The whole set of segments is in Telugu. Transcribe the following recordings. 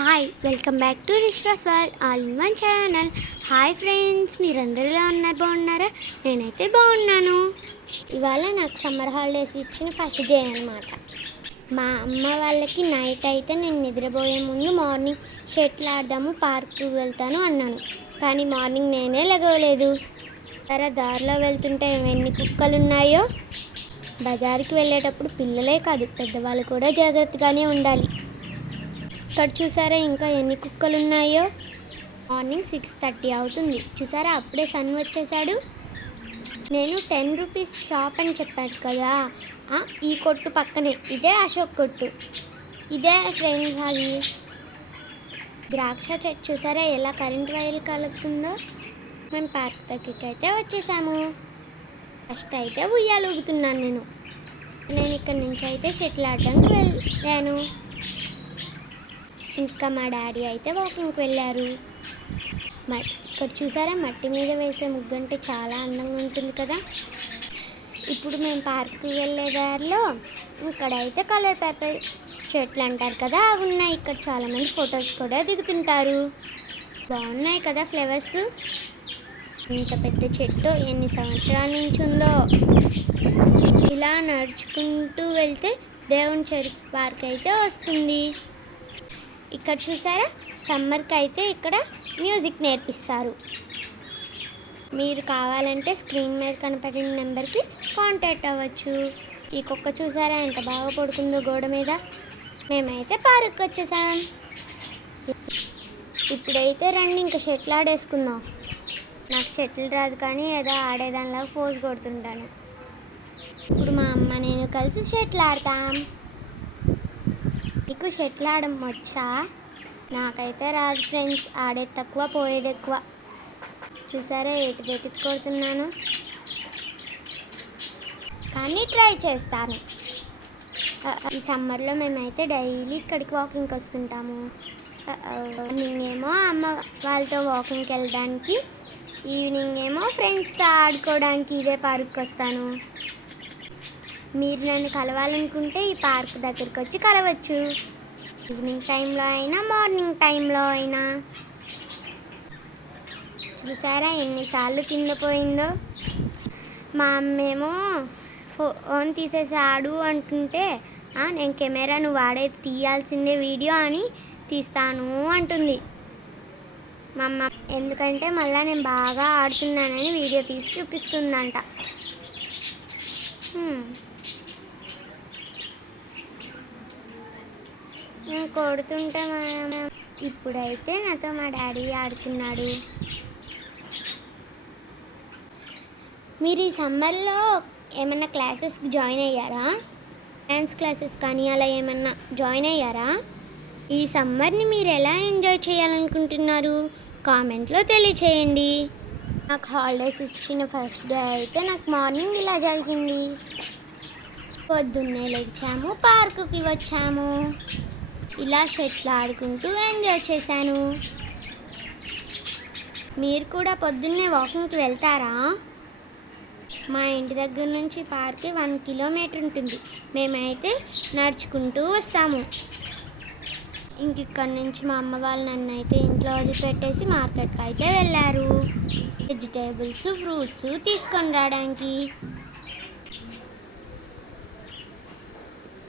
Hi welcome back to Rishwas world all in one channel. Hi friends, మీరందరూ ఎలా ఉన్నారు? బాగున్నారా? నేనైతే బాగున్నాను. ఇవాళ నాకు సమ్మర్ హాలిడేస్ ఇచ్చిన ఫస్ట్ డే అనమాట. మా అమ్మ వాళ్ళకి నైట్ అయితే నేను నిద్రపోయే ముందు మార్నింగ్ షటిల్ ఆడదాము, పార్క్కి వెళ్తాను అన్నాను. కానీ మార్నింగ్ నేనే లెగవలేదు. సరే, దారిలో వెళ్తుంటే ఎన్ని కుక్కలు ఉన్నాయో. బజార్కి వెళ్ళేటప్పుడు పిల్లలే కాదు పెద్దవాళ్ళు కూడా జాగ్రత్తగానే ఉండాలి. ఇక్కడ చూసారా ఇంకా ఎన్ని కుక్కలు ఉన్నాయో. మార్నింగ్ 6:30 అవుతుంది. చూసారా అప్పుడే సన్ వచ్చేసాడు. నేను 10 రూపీస్ షాప్ అని చెప్పాను కదా, ఈ కొట్టు పక్కనే ఇదే అశోక్ కొట్టు. ఇదే ఫ్రెండ్స్ అది ద్రాక్ష చెట్టు. చూసారా ఎలా కరెంట్ వైర్లు కలుగుతుందో. మేము పార్క్ దగ్గరికి అయితే వచ్చేసాము. ఫస్ట్ అయితే ఉయ్యాలు ఊగుతున్నాను నేను ఇక్కడ నుంచి అయితే షటిల్ ఆడడానికి వెళ్ళాను. ఇంకా మా డాడీ అయితే వాకింగ్కి వెళ్ళారు. ఇక్కడ చూసారా మట్టి మీద వేసే ముగ్గు అంటే చాలా అందంగా ఉంటుంది కదా. ఇప్పుడు మేము పార్క్కి వెళ్ళే దారిలో ఇక్కడైతే కలర్ పేపర్ చెట్లు అంటారు కదా, అవి ఉన్నాయి. ఇక్కడ చాలామంది ఫొటోస్ కూడా దిగుతుంటారు. బాగున్నాయి కదా ఫ్లవర్స్. ఇంత పెద్ద చెట్టు ఎన్ని సంవత్సరాల నుంచి ఉందో. ఇలా నడుచుకుంటూ వెళ్తే దేవుని చెరుకు పార్క్ అయితే వస్తుంది. ఇక్కడ చూసారా సమ్మర్కి అయితే ఇక్కడ మ్యూజిక్ నేర్పిస్తారు. మీరు కావాలంటే స్క్రీన్ మీద కనపడిన నెంబర్కి కాంటాక్ట్ అవ్వచ్చు. ఈ కుక్క చూసారా ఎంత బాగా పడుకుందో గోడ మీద. మేమైతే పార్క్కి వచ్చేసాం. ఇప్పుడైతే రండి ఇంకా షటిల్ ఆడేసుకుందాం. నాకు షటిల్ రాదు కానీ ఏదో ఆడేదానిలాగా పోజ్ కొడుతుంటాను. ఇప్పుడు మా అమ్మ నేను కలిసి షటిల్ ఆడతాం. నీకు షటిల్ ఆడడం వచ్చా? నాకైతే రాదు ఫ్రెండ్స్. ఆడేది తక్కువ, పోయేది ఎక్కువ. చూసారా ఎటుకు కొడుతున్నాను, కానీ ట్రై చేస్తాను. ఈ సమ్మర్లో మేమైతే డైలీ ఇక్కడికి వాకింగ్కి వస్తుంటాము. మార్నింగ్ ఏమో అమ్మ వాళ్ళతో వాకింగ్కి వెళ్ళడానికి, ఈవినింగ్ ఏమో ఫ్రెండ్స్తో ఆడుకోవడానికి ఇదే పార్క్కి వస్తాను. మీరు నన్ను కలవాలనుకుంటే ఈ పార్క్ దగ్గరికి వచ్చి కలవచ్చు. ఈవినింగ్ టైంలో అయినా మార్నింగ్ టైంలో అయినా. చూసారా ఎన్నిసార్లు కింద పోయిందో. మా అమ్మేమో ఫోన్ తీసేసి ఆడు అంటుంటే, నేను కెమెరా నువ్వు ఆడేది తీయాల్సిందే వీడియో అని తీస్తాను అంటుంది మా అమ్మ. ఎందుకంటే మళ్ళీ నేను బాగా ఆడుతున్నానని వీడియో తీసి చూపిస్తుందంట. నేను కొడుతుంటే ఇప్పుడైతే నాతో మా డాడీ ఆడుతున్నాడు. మీరు ఈ సమ్మర్లో ఏమన్నా క్లాసెస్కి జాయిన్ అయ్యారా? డ్యాన్స్ క్లాసెస్ కానీ అలా ఏమన్నా జాయిన్ అయ్యారా? ఈ సమ్మర్ని మీరు ఎలా ఎంజాయ్ చేయాలనుకుంటున్నారు? కామెంట్లో తెలియచేయండి. నాకు హాలిడేస్ ఇచ్చిన ఫస్ట్ డే అయితే నాకు మార్నింగ్ ఇలా జరిగింది. పొద్దున్నే లేచాము, పార్కుకి వచ్చాము. ఇలా షటిల్ ఆడుకుంటూ ఎంజాయ్ చేశాను. మీరు కూడా పొద్దున్నే వాకింగ్కి వెళ్తారా? మా ఇంటి దగ్గర నుంచి పార్క్ 1 కిలోమీటర్ ఉంటుంది. మేమైతే నడుచుకుంటూ వస్తాము. ఇక్కడ నుంచి మా అమ్మ వాళ్ళు నన్ను అయితే ఇంట్లో వదిలిపెట్టేసి మార్కెట్కి అయితే వెళ్ళారు. వెజిటేబుల్స్, ఫ్రూట్స్ తీసుకొని రావడానికి.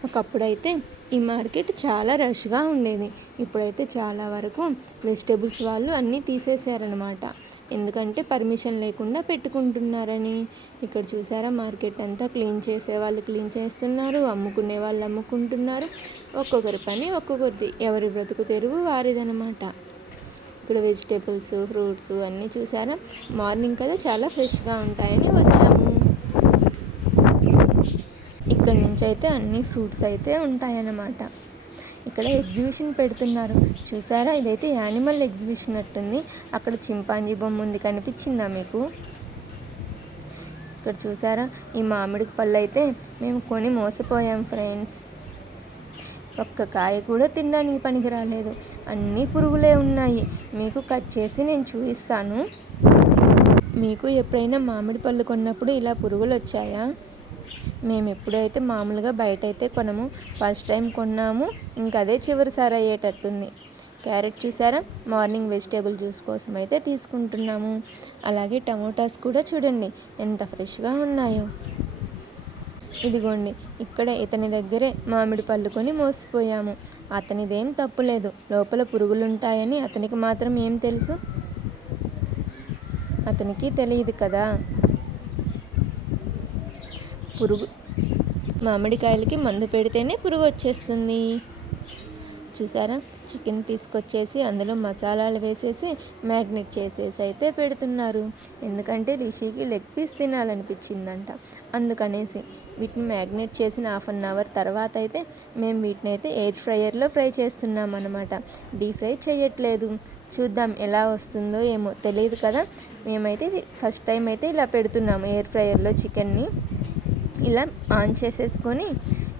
ఒకప్పుడైతే ఈ మార్కెట్ చాలా రష్గా ఉండేది. ఇప్పుడైతే చాలా వరకు వెజిటేబుల్స్ వాళ్ళు అన్నీ తీసేశారనమాట. ఎందుకంటే పర్మిషన్ లేకుండా పెట్టుకుంటున్నారని. ఇక్కడ చూసారా మార్కెట్ అంతా క్లీన్ చేసే వాళ్ళు క్లీన్ చేస్తున్నారు, అమ్ముకునే వాళ్ళు అమ్ముకుంటున్నారు. ఒక్కొక్కరి పని ఒక్కొక్కరిది, ఎవరి బ్రతుకు తెరువు వారిదనమాట. ఇక్కడ వెజిటేబుల్స్, ఫ్రూట్స్ అన్నీ చూసారా. మార్నింగ్ కదా చాలా ఫ్రెష్గా ఉంటాయని వచ్చాము. ఇక్కడ నుంచి అయితే అన్ని ఫ్రూట్స్ అయితే ఉంటాయన్నమాట. ఇక్కడ ఎగ్జిబిషన్ పెడుతున్నారు చూసారా. ఇదైతే యానిమల్ ఎగ్జిబిషన్ అట్టుంది. అక్కడ చింపాంజీ బొమ్మ ఉంది, కనిపించిందా మీకు? ఇక్కడ చూసారా ఈ మామిడి పళ్ళు అయితే మేము కొని మోసపోయాం ఫ్రెండ్స్. ఒక్క కాయ కూడా తినడానికి పనికి రాలేదు, అన్నీ పురుగులే ఉన్నాయి. మీకు కట్ చేసి నేను చూపిస్తాను. మీకు ఎప్పుడైనా మామిడి పళ్ళు కొన్నప్పుడు ఇలా పురుగులు వచ్చాయా? మేము ఎప్పుడైతే మామూలుగా బయట అయితే కొనము, ఫస్ట్ టైం కొన్నాము. ఇంకా అదే చివరిసారి అయ్యేటట్టుంది. క్యారెట్ చూసారా, మార్నింగ్ వెజిటేబుల్ జ్యూస్ కోసం అయితే తీసుకుంటున్నాము. అలాగే టమోటాస్ కూడా చూడండి ఎంత ఫ్రెష్గా ఉన్నాయో. ఇదిగోండి, ఇక్కడ ఇతని దగ్గరే మామిడి పళ్ళు కొని మోసిపోయాము. అతనిదేం తప్పులేదు, లోపల పురుగులుంటాయని అతనికి మాత్రం ఏం తెలుసు? అతనికి తెలియదు కదా. పురుగు మామిడికాయలకి మందు పెడితేనే పురుగు వచ్చేస్తుంది. చూసారా, చికెన్ తీసుకొచ్చేసి అందులో మసాలాలు వేసేసి మ్యాగ్నెట్ చేసేసి అయితే పెడుతున్నారు. ఎందుకంటే రిషికి లెగ్ పీస్ తినాలనిపించిందంట. అందుకనేసి వీటిని మ్యాగ్నెట్ చేసిన 1/2 అవర్ తర్వాత అయితే మేము వీటిని అయితే ఎయిర్ ఫ్రైయర్లో ఫ్రై చేస్తున్నాం అన్నమాట. డీప్ ఫ్రై చేయట్లేదు. చూద్దాం ఎలా వస్తుందో ఏమో, తెలియదు కదా. మేమైతే ఫస్ట్ టైం అయితే ఇలా పెడుతున్నాము ఎయిర్ ఫ్రైయర్లో చికెన్ని. ఇలా ఆన్ చేసేసుకొని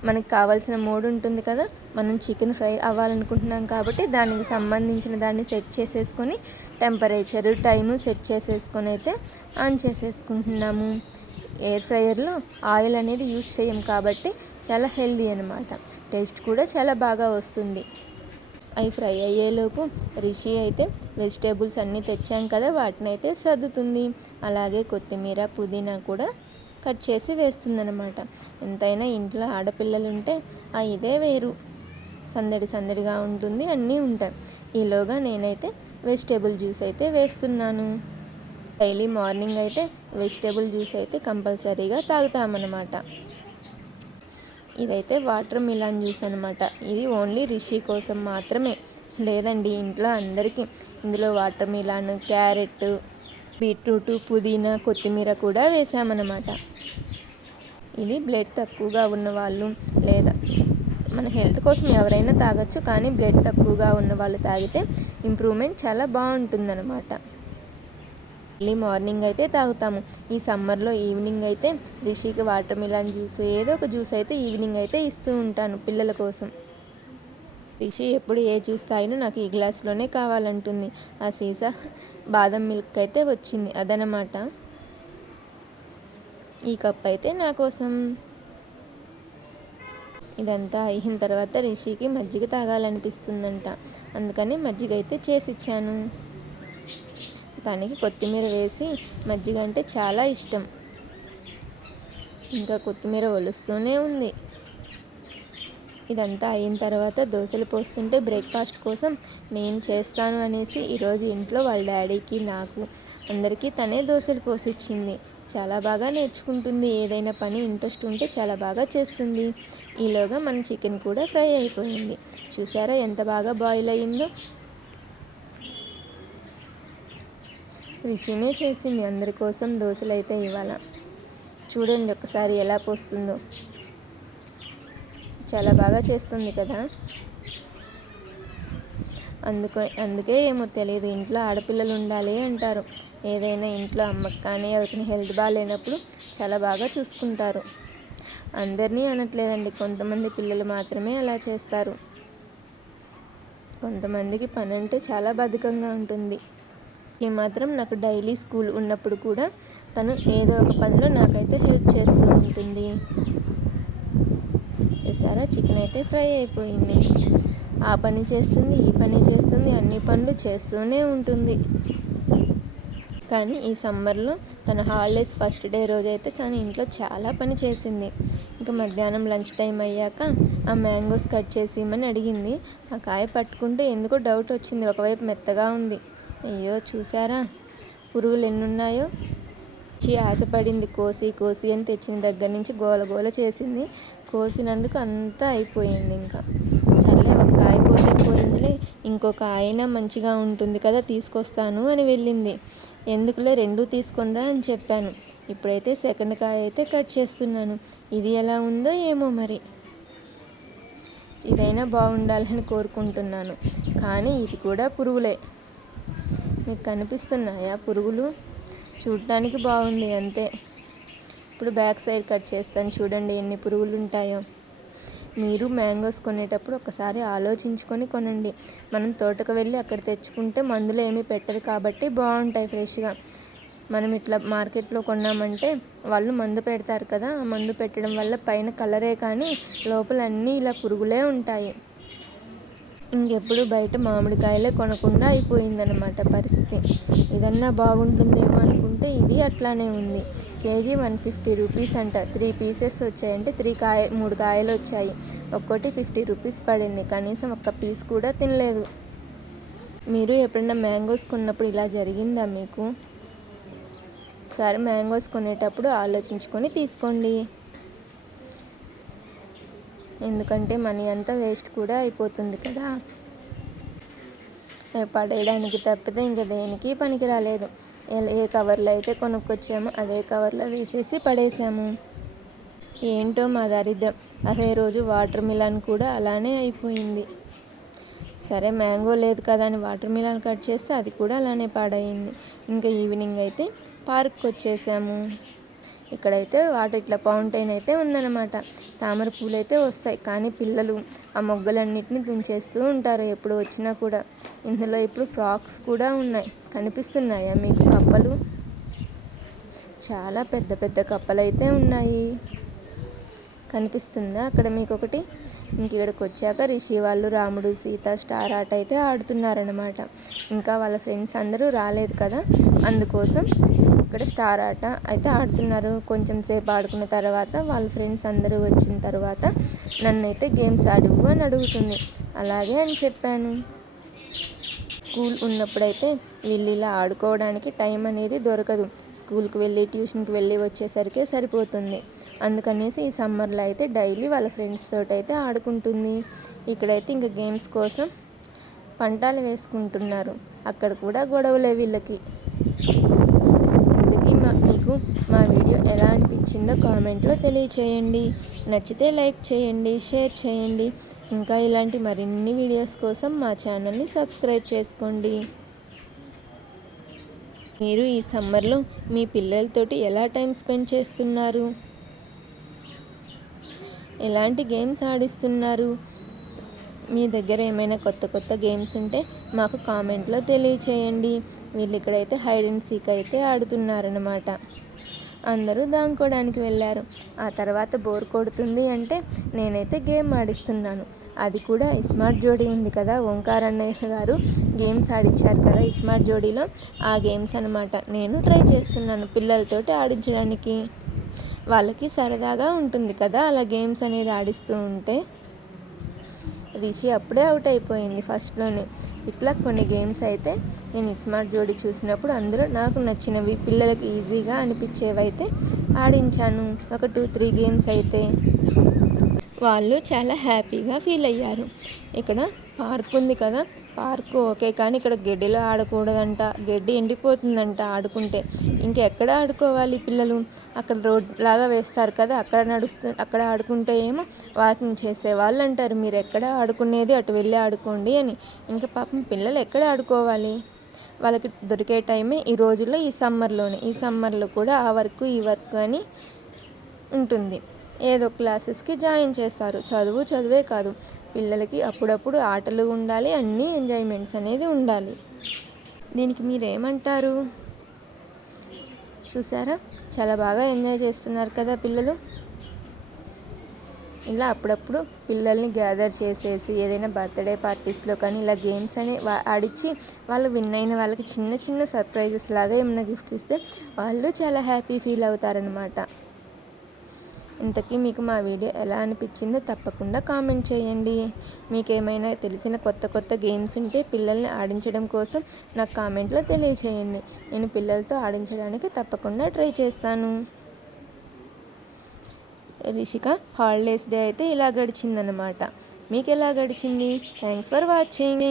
మనకు కావాల్సిన మోడ్ ఉంటుంది కదా, మనం చికెన్ ఫ్రై అవ్వాలనుకుంటున్నాం కాబట్టి దానికి సంబంధించిన దాన్ని సెట్ చేసేసుకొని టెంపరేచరు టైము సెట్ చేసేసుకొని అయితే ఆన్ చేసేసుకుంటున్నాము. ఎయిర్ ఫ్రైయర్లో ఆయిల్ అనేది యూస్ చేయం కాబట్టి చాలా హెల్దీ అనమాట. టేస్ట్ కూడా చాలా బాగా వస్తుంది. అవి ఫ్రై అయ్యేలోపు రిషి అయితే వెజిటేబుల్స్ అన్నీ తెచ్చాం కదా, వాటిని అయితే సర్దుతుంది. అలాగే కొత్తిమీర పుదీనా కూడా కట్ చేసి వేస్తుందన్నమాట. ఎంతైనా ఇంట్లో ఆడపిల్లలు ఉంటే ఇదే వేరు, సందడిగా ఉంటుంది, అన్నీ ఉంటాయి. ఈలోగా నేనైతే వెజిటేబుల్ జ్యూస్ అయితే వేస్తున్నాను. డైలీ మార్నింగ్ అయితే వెజిటేబుల్ జ్యూస్ అయితే కంపల్సరీగా తాగుతామన్నమాట. ఇదైతే వాటర్ మిలాన్ జ్యూస్ అనమాట. ఇది ఓన్లీ రిషి కోసం మాత్రమే, లేదండి ఇంట్లో అందరికీ. ఇందులో వాటర్ మిలాన్, క్యారెట్, బీట్రూట్, పుదీనా, కొత్తిమీర కూడా వేసామన్నమాట. ఇది బ్లడ్ తక్కువగా ఉన్నవాళ్ళు లేదా మన హెల్త్ కోసం ఎవరైనా తాగొచ్చు, కానీ బ్లడ్ తక్కువగా ఉన్న వాళ్ళు తాగితే ఇంప్రూవ్మెంట్ చాలా బాగుంటుందన్నమాట. మళ్ళీ మార్నింగ్ అయితే తాగుతాము. ఈ సమ్మర్లో ఈవినింగ్ అయితే రిషికి వాటర్ మిలాన్ జ్యూస్, ఏదో ఒక జ్యూస్ అయితే ఈవినింగ్ అయితే ఇస్తూ ఉంటాను పిల్లల కోసం. రిషి ఎప్పుడు ఏ జ్యూస్ తాగినా నాకు ఈ గ్లాస్లోనే కావాలంటుంది. ఆ సీసా బాదం మిల్క్ అయితే వచ్చింది, అదనమాట. ఈ కప్ అయితే నా కోసం. ఇదంతా అయిన తర్వాత రిషికి మజ్జిగ తాగాలనిపిస్తుందంట, అందుకని మజ్జిగ అయితే చేసిచ్చాను. దానికి కొత్తిమీర వేసి మజ్జిగ అంటే చాలా ఇష్టం. ఇంకా కొత్తిమీర ఒలుస్తూనే ఉంది. ఇదంతా అయిన తర్వాత దోశలు పోస్తుంటే బ్రేక్ఫాస్ట్ కోసం నేను చేస్తాను అనేసి ఈరోజు ఇంట్లో వాళ్ళ డాడీకి, నాకు, అందరికీ తనే దోశలు పోసిచ్చింది. చాలా బాగా నేర్చుకుంటుంది. ఏదైనా పని ఇంట్రెస్ట్ ఉంటే చాలా బాగా చేస్తుంది. ఈలోగా మన చికెన్ కూడా ఫ్రై అయిపోయింది. చూసారా ఎంత బాగా బాయిల్ అయ్యిందో. రిషినే చేసింది అందరి కోసం దోశలు అయితే ఇవాళ. చూడండి ఒకసారి ఎలా పోస్తుందో, చాలా బాగా చేస్తుంది కదా. అందుకే ఏమో తెలియదు, ఇంట్లో ఆడపిల్లలు ఉండాలి అంటారు. ఏదైనా ఇంట్లో అమ్మకి కానీ ఎవరికైనా హెల్త్ బాగాలేనప్పుడు చాలా బాగా చూసుకుంటారు. అందరినీ అనట్లేదండి, కొంతమంది పిల్లలు మాత్రమే అలా చేస్తారు. కొంతమందికి పని అంటే చాలా బద్ధకంగా ఉంటుంది. ఈ మాత్రం నాకు డైలీ స్కూల్ ఉన్నప్పుడు కూడా తను ఏదో ఒక పనిలో నాకైతే హెల్ప్ చేస్తూ ఉంటుంది. చూసారా, చికెన్ అయితే ఫ్రై అయిపోయింది. ఆ పని చేస్తుంది, ఈ పని చేస్తుంది, అన్ని పనులు చేస్తూనే ఉంటుంది. కానీ ఈ సమ్మర్లో తన హాలిడేస్ ఫస్ట్ డే రోజైతే తన ఇంట్లో చాలా పని చేసింది. ఇంకా మధ్యాహ్నం లంచ్ టైం అయ్యాక ఆ మ్యాంగోస్ కట్ చేసి ఇమ్మని అడిగింది. ఆ కాయ పట్టుకుంటే ఎందుకో డౌట్ వచ్చింది, ఒకవైపు మెత్తగా ఉంది. అయ్యో చూసారా పురుగులు ఎన్నున్నాయో. ఆశపడింది, కోసి అని తెచ్చిన దగ్గర నుంచి గోల చేసింది. కోసినందుకు అంతా అయిపోయింది. ఇంకా సర్లే ఒక కాయ పోయిందిలే, ఇంకొక అయినా మంచిగా ఉంటుంది కదా తీసుకొస్తాను అని వెళ్ళింది. ఎందుకులే 2 తీసుకొనిరా అని చెప్పాను. ఇప్పుడైతే సెకండ్ కాయ అయితే కట్ చేస్తున్నాను. ఇది ఎలా ఉందో ఏమో మరి. ఇదైనా బాగుండాలని కోరుకుంటున్నాను, కానీ ఇది కూడా పురుగులే. మీకు కనిపిస్తున్నాయా పురుగులు? చూడటానికి బాగుంది అంతే. ఇప్పుడు బ్యాక్ సైడ్ కట్ చేస్తాను, చూడండి ఎన్ని పురుగులు ఉంటాయో. మీరు మ్యాంగోస్ కొనేటప్పుడు ఒకసారి ఆలోచించుకొని కొనండి. మనం తోటకు వెళ్ళి అక్కడ తెచ్చుకుంటే మందులు ఏమీ పెట్టరు కాబట్టి బాగుంటాయి ఫ్రెష్గా. మనం ఇట్లా మార్కెట్లో కొన్నామంటే వాళ్ళు మందు పెడతారు కదా, ఆ మందు పెట్టడం వల్ల పైన కలరే కానీ లోపల అన్నీ ఇలా పురుగులే ఉంటాయి. ఇంకెప్పుడు బయట మామిడికాయలే కొనకుండా అయిపోయిందనమాట పరిస్థితి. ఇదన్నా బాగుంటుందేమో అనుకుంటే ఇది అట్లానే ఉంది. కేజీ 150 రూపీస్ అంట. 3 పీసెస్ వచ్చాయంటే 3 కాయలు వచ్చాయి. ఒక్కోటి 50 రూపీస్ పడింది. కనీసం ఒక్క పీస్ కూడా తినలేదు. మీరు ఎప్పుడన్నా మ్యాంగోస్ కొన్నప్పుడు ఇలా జరిగిందా మీకు? ఒకసారి మ్యాంగోస్ కొనేటప్పుడు ఆలోచించుకొని తీసుకోండి. ఎందుకంటే మనీ అంతా వేస్ట్ కూడా అయిపోతుంది కదా. పడేయడానికి తప్పితే ఇంకా దేనికి పనికి రాలేదు. ఏ కవర్లో అయితే కొనుక్కొచ్చామో అదే కవర్లో వేసేసి పడేసాము. ఏంటో మా దరిద్రం. అదే రోజు వాటర్ మిలన్ కూడా అలానే అయిపోయింది. సరే మ్యాంగో లేదు కదా అని వాటర్ మిలన్ కట్ చేస్తే అది కూడా అలానే పాడైంది. ఇంకా ఈవినింగ్ అయితే పార్క్కి వచ్చేసాము. ఇక్కడైతే వాటర్ ఇట్లా ఫౌంటైన్ అయితే ఉందన్నమాట. తామర పూలు అయితే వస్తాయి, కానీ పిల్లలు ఆ మొగ్గలన్నిటిని తుంచేస్తూ ఉంటారు ఎప్పుడు వచ్చినా కూడా. ఇందులో ఇప్పుడు ఫ్రాక్స్ కూడా ఉన్నాయి. కనిపిస్తున్నాయా మీకు కప్పలు? చాలా పెద్ద పెద్ద కప్పలు అయితే ఉన్నాయి. కనిపిస్తుందా అక్కడ మీకు ఒకటి? ఇక్కడికి వచ్చాక రిషి వాళ్ళు రాముడు సీత స్టార్ ఆట అయితే ఆడుతున్నారనమాట. ఇంకా వాళ్ళ ఫ్రెండ్స్ అందరూ రాలేదు కదా, అందుకోసం ఇక్కడ స్టార్ ఆట అయితే ఆడుతున్నారు. కొంచెం సేపు ఆడుకున్న తర్వాత వాళ్ళ ఫ్రెండ్స్ అందరూ వచ్చిన తర్వాత నన్నైతే గేమ్స్ ఆడువు అని అడుగుతుంది. అలాగే అని చెప్పాను. స్కూల్ ఉన్నప్పుడైతే వీళ్ళు ఇలా ఆడుకోవడానికి టైం అనేది దొరకదు. స్కూల్కి వెళ్ళి ట్యూషన్కి వెళ్ళి వచ్చేసరికి సరిపోతుంది. అందుకనేసి ఈ సమ్మర్లో అయితే డైలీ వాళ్ళ ఫ్రెండ్స్ తోటి అయితే ఆడుకుంటుంది. ఇక్కడైతే ఇంకా గేమ్స్ కోసం పంటాలు వేసుకుంటున్నారు. అక్కడ కూడా గొడవలే వీళ్ళకి. ఇందుకీ మీకు మా వీడియో ఎలా అనిపించిందో కామెంట్లో తెలియచేయండి. నచ్చితే లైక్ చేయండి, షేర్ చేయండి. ఇంకా ఇలాంటి మరిన్ని వీడియోస్ కోసం మా ఛానల్ని సబ్స్క్రైబ్ చేసుకోండి. మీరు ఈ సమ్మర్లో మీ పిల్లలతోటి ఎలా టైం స్పెండ్ చేస్తున్నారు? ఎలాంటి గేమ్స్ ఆడిస్తున్నారు? మీ దగ్గర ఏమైనా కొత్త కొత్త గేమ్స్ ఉంటే మాకు కామెంట్లో తెలియచేయండి. వీళ్ళు ఇక్కడైతే హైడ్ అండ్ సీక్ అయితే ఆడుతున్నారనమాట. అందరూ దాంకోవడానికి వెళ్ళారు. ఆ తర్వాత బోర్ కొడుతుంది అంటే నేనైతే గేమ్ ఆడిస్తున్నాను. అది కూడా స్మార్ట్ జోడీ ఉంది కదా, ఓంకార్ అన్నయ్య గారు గేమ్స్ ఆడిచ్చారు కదా స్మార్ట్ జోడీలో, ఆ గేమ్స్ అనమాట నేను ట్రై చేస్తున్నాను పిల్లలతోటి ఆడించడానికి. వాళ్ళకి సరదాగా ఉంటుంది కదా అలా గేమ్స్ అనేది ఆడిస్తూ ఉంటే. రిషి అప్పుడే అవుట్ అయిపోయింది ఫస్ట్లోనే. ఇట్లా కొన్ని గేమ్స్ అయితే నేను స్మార్ట్ జోడీ చూసినప్పుడు అందులో నాకు నచ్చినవి పిల్లలకి ఈజీగా అనిపించేవి అయితే ఆడించాను. ఒక 2-3 గేమ్స్ అయితే వాళ్ళు చాలా హ్యాపీగా ఫీల్ అయ్యారు. ఇక్కడ పార్క్ ఉంది కదా, పార్క్ ఓకే, కానీ ఇక్కడ గడ్డిలో ఆడకూడదంట. గడ్డి ఎండిపోతుందంట ఆడుకుంటే. ఇంకెక్కడ ఆడుకోవాలి పిల్లలు? అక్కడ రోడ్ లాగా వేస్తారు కదా, అక్కడ ఆడుకుంటే ఏమో వాకింగ్ చేసే వాళ్ళు అంటారు మీరు ఎక్కడ ఆడుకునేది, అటు వెళ్ళి ఆడుకోండి అని. ఇంకా పాపం పిల్లలు ఎక్కడ ఆడుకోవాలి? వాళ్ళకి దొరికే టైమే ఈ రోజుల్లో ఈ సమ్మర్లో కూడా ఆ వర్క్ ఈ వర్క్ అని ఉంటుంది. ఏదో క్లాసెస్కి జాయిన్ చేస్తారు. చదువే కాదు, పిల్లలకి అప్పుడప్పుడు ఆటలు ఉండాలి, అన్నీ ఎంజాయ్మెంట్స్ అనేది ఉండాలి. దీనికి మీరేమంటారు? చూసారా, చాలా బాగా ఎంజాయ్ చేస్తున్నారు కదా పిల్లలు. ఇలా అప్పుడప్పుడు పిల్లల్ని గ్యాదర్ చేసేసి ఏదైనా బర్త్డే పార్టీస్లో కానీ ఇలా గేమ్స్ అని ఆడిచ్చి వాళ్ళు విన్ అయిన వాళ్ళకి చిన్న చిన్న సర్ప్రైజెస్ లాగా ఏమైనా గిఫ్ట్స్ ఇస్తే వాళ్ళు చాలా హ్యాపీ ఫీల్ అవుతారనమాట. ఇంతకీ మీకు మా వీడియో ఎలా అనిపించిందో తప్పకుండా కామెంట్ చేయండి. మీకు ఏమైనా తెలిసిన కొత్త కొత్త గేమ్స్ ఉంటే పిల్లల్ని ఆడించడం కోసం నాకు కామెంట్లో తెలియచేయండి. నేను పిల్లలతో ఆడించడానికి తప్పకుండా ట్రై చేస్తాను. రిషిక హాలిడేస్ డే అయితే ఇలా గడిచిందనమాట. మీకు ఎలా గడిచింది? Thanks for watching.